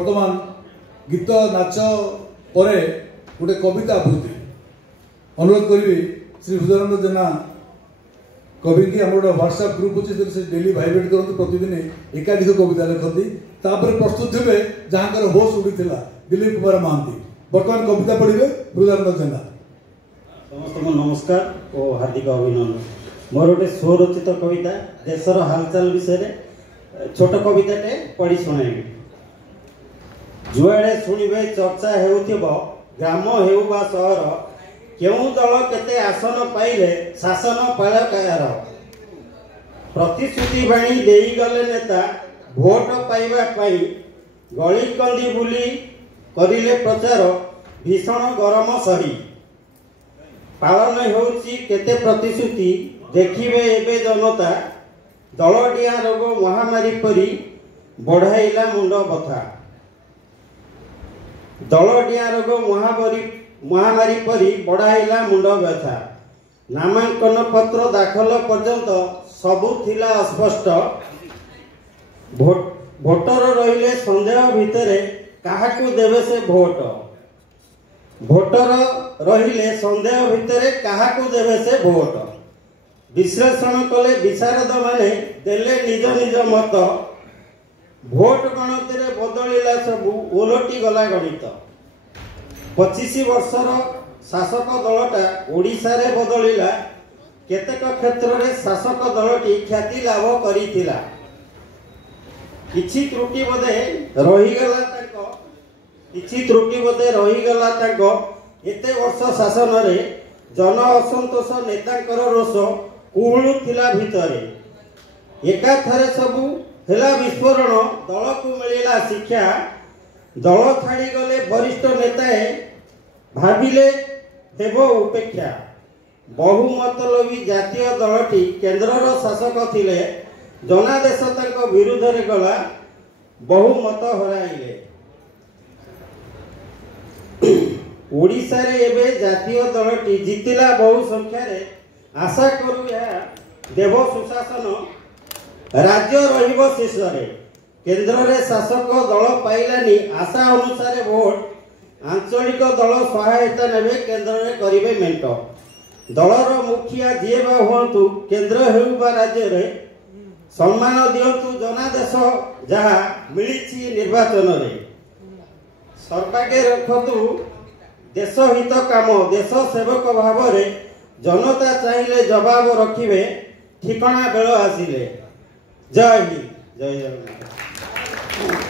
बर्तमान गीत नाच पर गोटे कविता आबृत्ति अनुरोध करी श्री हृदयानंद जेना कवि की आम गोटे व्हाट्सएप ग्रुप अच्छे से डेली भाइब्रेट करते प्रतिदिन एकाधिक कविता लिखती प्रस्तुत थे जहाँ होश उड़ी दिलीप कुमार महांती बर्तमान कविता पढ़े हृदयानंद जेना। समस्त नमस्कार और हार्दिक अभिनंदन। मोर गोटे स्वरचित कविता देशर हालचाल विषय छोट कविताटे पढ़ी शुणाइबी। जुआड़े शुणिबे चर्चा हेउथिबो ग्राम हेउ बा सहर केउ दल केते आसन पाइले शासन पाल कार प्रतिश्रुति बाणी देई गले नेता भोट पाइबा पाई गली कंदी बुली करिले प्रचार भीषण गरम सही पालन हेउची केते प्रतिश्रुति देखिबे एबे जनता दलडिया रोग महामारी परी बढ़ाइला मुंड बथा दलडिया रोग महामारी परी बढ़ाइला मुंड व्यथा नामांकन पत्र दाखल पर्यंत सबु थिला अस्पष्ट भोटर रहिले संदेह भितरे काहाकू देवे से भोट भोटर रहिले संदेह भितरे काहाकू देवे से भोट विश्लेषण कले विशारद माने देले निज निज मत भोट गणति बदलिला सबू ओलटी गला गणित 25 वर्षर शासक दलटा ओडिशा रे बदलिला केतेक क्षेत्र रे शासक दलटी ख्याति लाभ करिथिला किछि त्रुटि बोधे रहीगला ताको एते वर्ष शासन रे जन असंतोष नेतांकर रोष कुहुलु थिला भितरे एका थरे सबु हेला विस्फोरण दल को मिलिला शिक्षा दल छाड़ी गले वरिष्ठ नेताए भाविले हेबो उपेक्षा बहुमतलबी जातीय दलटी केंद्रर शासक थिले जनादेश तांको विरुद्ध रे गला बहुमत हराइले ओडिशा रे एबे जातीय दलटी जितिला बहु संख्या रे आशा करू या देव सुशासन राज्य रहिबो शेष रे केंद्र रे शासक दल पाइलानी आशा अनुसार वोट आंचलिक दल सहायता नेबे केंद्र रे करिवे मेंट दलर मुखिया जे बा होंतु केंद्र हेउ बा राज्य रे सम्मान दियंतु जनादेश जहा मिलिछि निर्वाचन रे सरकारके रखतु देश हित काम देश सेवक भाव रे जनता चाहिए जवाब रखिबे ठिकाना बेल आसिले। जय हिंद जय जगन्नाथ।